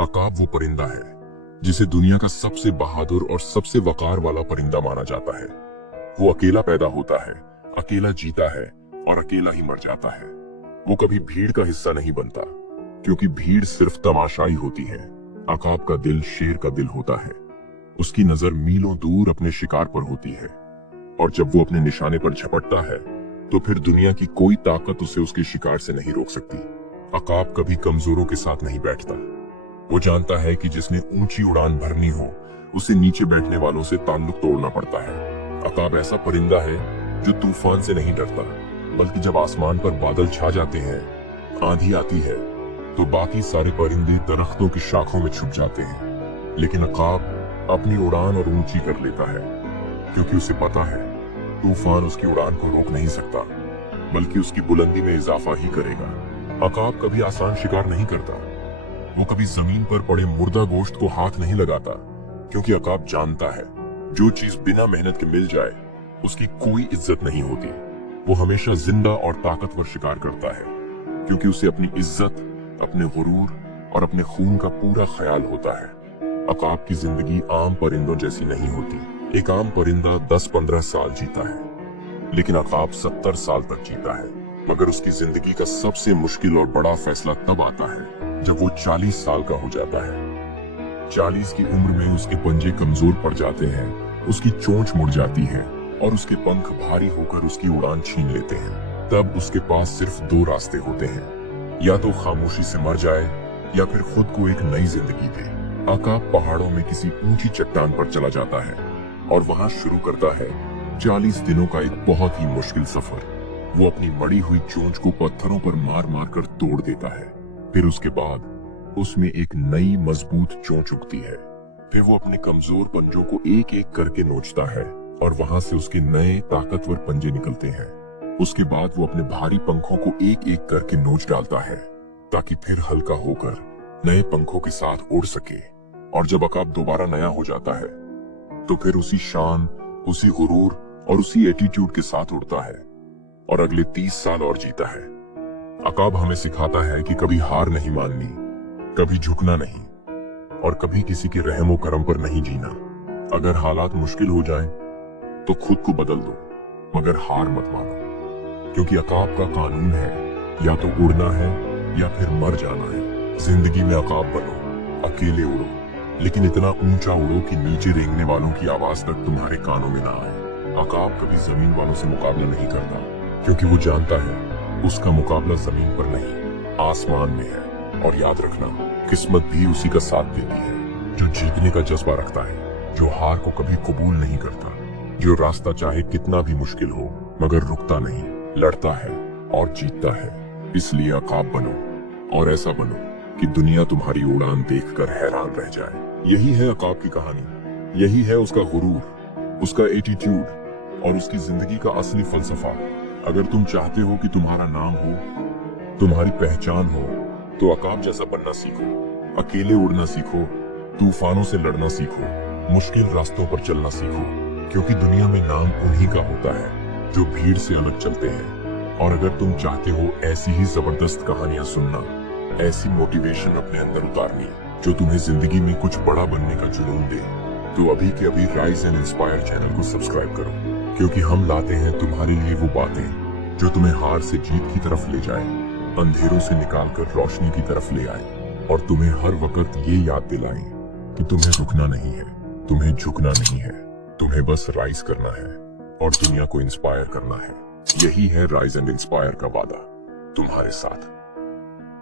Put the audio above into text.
अकाब वो परिंदा है जिसे दुनिया का सबसे बहादुर और सबसे वकार वाला परिंदा माना जाता है। वो अकेला पैदा होता है, अकेला जीता है और अकेला ही मर जाता है। वो कभी भीड़ का हिस्सा नहीं बनता, क्योंकि भीड़ सिर्फ तमाशाई होती है। अकाब का दिल शेर का दिल होता है। उसकी नजर मीलों दूर अपने शिकार पर होती है, और जब वो अपने निशाने पर झपटता है तो फिर दुनिया की कोई ताकत उसे उसके शिकार से नहीं रोक सकती। अकाब कभी कमजोरों के साथ नहीं बैठता। वो जानता है कि जिसने ऊंची उड़ान भरनी हो उसे नीचे बैठने वालों से ताल्लुक तोड़ना पड़ता है। अकाब ऐसा परिंदा है जो तूफान से नहीं डरता, बल्कि जब आसमान पर बादल छा जाते हैं, आंधी आती है, तो बाकी सारे परिंदे दरख्तों की शाखों में छुप जाते हैं। लेकिन अकाब अपनी उड़ान और ऊंची कर लेता है, क्योंकि उसे पता है तूफान उसकी उड़ान को रोक नहीं सकता, बल्कि उसकी बुलंदी में इजाफा ही करेगा। अकाब कभी आसान शिकार नहीं करता। वो कभी जमीन पर पड़े मुर्दा गोश्त को हाथ नहीं लगाता, क्योंकि अकाब जानता है जो चीज बिना मेहनत के मिल जाए उसकी कोई इज्जत नहीं होती। वो हमेशा जिंदा और ताकतवर शिकार करता है, क्योंकि उसे अपनी इज्जत, अपने गुरूर और अपने खून का पूरा ख्याल होता है। अकाब की जिंदगी आम परिंदों जैसी नहीं होती। एक आम परिंदा 10-15 साल जीता है, लेकिन अकाब 70 साल तक जीता है। मगर उसकी जिंदगी का सबसे मुश्किल और बड़ा फैसला तब आता है जब वो 40 साल का हो जाता है। 40 की उम्र में उसके पंजे कमजोर पड़ जाते हैं, उसकी चोंच मुड़ जाती है और उसके पंख भारी होकर उसकी उड़ान छीन लेते हैं। तब उसके पास सिर्फ 2 रास्ते होते हैं, या तो खामोशी से मर जाए या फिर खुद को एक नई जिंदगी दे। अकाब पहाड़ों में किसी ऊंची चट्टान पर चला जाता है और वहां शुरू करता है 40 दिनों का एक बहुत ही मुश्किल सफर। वो अपनी मड़ी हुई चोंच को पत्थरों पर मार मार कर तोड़ देता है। फिर उसके बाद उसमें एक नई मजबूत चोंच उगती है। फिर वो अपने कमजोर पंजों को एक एक करके नोचता है और वहां से उसके नए ताकतवर पंजे निकलते हैं। उसके बाद वो अपने भारी पंखों को एक एक करके नोच डालता है, ताकि फिर हल्का होकर नए पंखों के साथ उड़ सके। और जब अकाब दोबारा नया हो जाता है तो फिर उसी शान, उसी गुरूर और उसी एटीट्यूड के साथ उड़ता है और अगले 30 साल और जीता है। अकाब हमें सिखाता है कि कभी हार नहीं माननी, कभी झुकना नहीं, और कभी किसी के रहमो करम पर नहीं जीना। अगर हालात मुश्किल हो जाएं, तो खुद को बदल दो, मगर हार मत मानो, क्योंकि अकाब का कानून है, या तो उड़ना है या फिर मर जाना है। जिंदगी में अकाब बनो, अकेले उड़ो, लेकिन इतना ऊंचा उड़ो कि नीचे रेंगने वालों की आवाज तक तुम्हारे कानों में ना आए। अकाब कभी जमीन वालों से मुकाबला नहीं करता, क्योंकि वो जानता है उसका मुकाबला जमीन पर नहीं, आसमान में है। और याद रखना, किस्मत भी उसी का साथ देती है जो जीतने का जज्बा रखता है, जो हार को कभी कबूल नहीं करता, जो रास्ता चाहे कितना भी मुश्किल हो मगर रुकता नहीं, लड़ता है और जीतता है। इसलिए अकाब बनो, और ऐसा बनो कि दुनिया तुम्हारी उड़ान देखकर हैरान रह जाए। यही है अकाब की कहानी, यही है उसका गुरूर, उसका एटीट्यूड और उसकी जिंदगी का असली फलसफा। अगर तुम चाहते हो कि तुम्हारा नाम हो, तुम्हारी पहचान हो, तो अकाब जैसा बनना सीखो। अकेले उड़ना सीखो, तूफानों से लड़ना सीखो, मुश्किल रास्तों पर चलना सीखो, क्योंकि दुनिया में नाम उन्हीं का होता है जो भीड़ से अलग चलते हैं। और अगर तुम चाहते हो ऐसी ही जबरदस्त कहानियां सुनना, ऐसी मोटिवेशन अपने अंदर उतारनी जो तुम्हें जिंदगी में कुछ बड़ा बनने का जुनून दे, तो अभी के अभी राइज एंड इंस्पायर चैनल को सब्सक्राइब करो, क्योंकि हम लाते हैं तुम्हारे लिए वो बातें जो तुम्हें हार से जीत की तरफ ले जाए, अंधेरों से निकालकर रोशनी की तरफ ले आए, और तुम्हें हर वक्त ये याद दिलाएं कि तुम्हें रुकना नहीं है, तुम्हें झुकना नहीं है, तुम्हें बस राइज करना है और दुनिया को इंस्पायर करना है। यही है राइज एंड इंस्पायर का वादा तुम्हारे साथ।